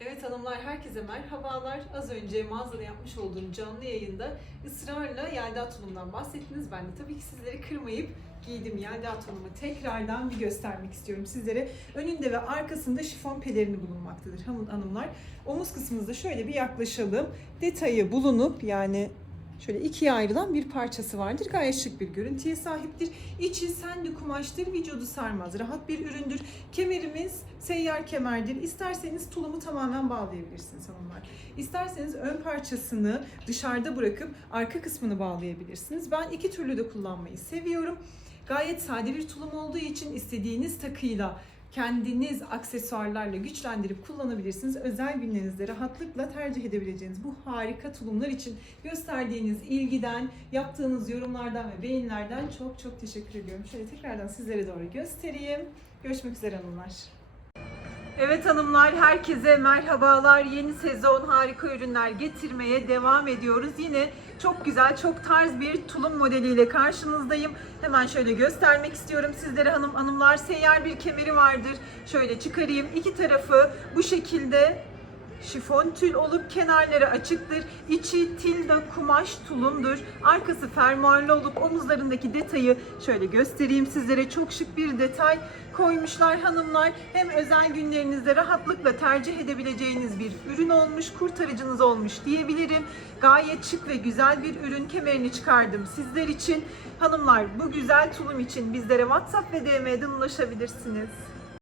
Evet hanımlar herkese merhabalar. Az önce mağazada yapmış olduğum canlı yayında ısrarla Yelda tulumdan bahsettiniz. Ben de tabii ki sizleri kırmayıp giydim Yelda tulumu tekrardan bir göstermek istiyorum sizlere. Önünde ve arkasında şifon pelerini bulunmaktadır hanım- hanımlar. Omuz kısmımızda şöyle bir yaklaşalım. Detayı bulunup yani şöyle ikiye ayrılan bir parçası vardır. Gayet şık bir görüntüye sahiptir. İçi senli kumaştır, vücudu sarmaz. Rahat bir üründür. Kemerimiz seyyar kemerdir. İsterseniz tulumu tamamen bağlayabilirsiniz hanımlar. İsterseniz ön parçasını dışarıda bırakıp arka kısmını bağlayabilirsiniz. Ben iki türlü de kullanmayı seviyorum. Gayet sade bir tulum olduğu için istediğiniz takıyla kendiniz aksesuarlarla güçlendirip kullanabilirsiniz. Özel günlerinizde rahatlıkla tercih edebileceğiniz bu harika tulumlar için gösterdiğiniz ilgiden, yaptığınız yorumlardan ve beğenilerden çok çok teşekkür ediyorum. Şöyle tekrardan sizlere doğru göstereyim. Görüşmek üzere hanımlar. Evet hanımlar herkese merhabalar. Yeni sezon harika ürünler getirmeye devam ediyoruz. Yine çok güzel, çok tarz bir tulum modeliyle karşınızdayım. Hemen şöyle göstermek istiyorum sizlere hanım hanımlar. Seyyar bir kemeri vardır. Şöyle çıkarayım. İki tarafı bu şekilde Şifon tül olup kenarları açıktır. İçi tilda kumaş tulumdur. Arkası fermuarlı olup omuzlarındaki detayı şöyle göstereyim sizlere. Çok şık bir detay koymuşlar hanımlar. Hem özel günlerinizde rahatlıkla tercih edebileceğiniz bir ürün olmuş, kurtarıcınız olmuş diyebilirim. Gayet şık ve güzel bir ürün. Kemerini çıkardım sizler için. Hanımlar bu güzel tulum için bizlere WhatsApp ve DM'den ulaşabilirsiniz.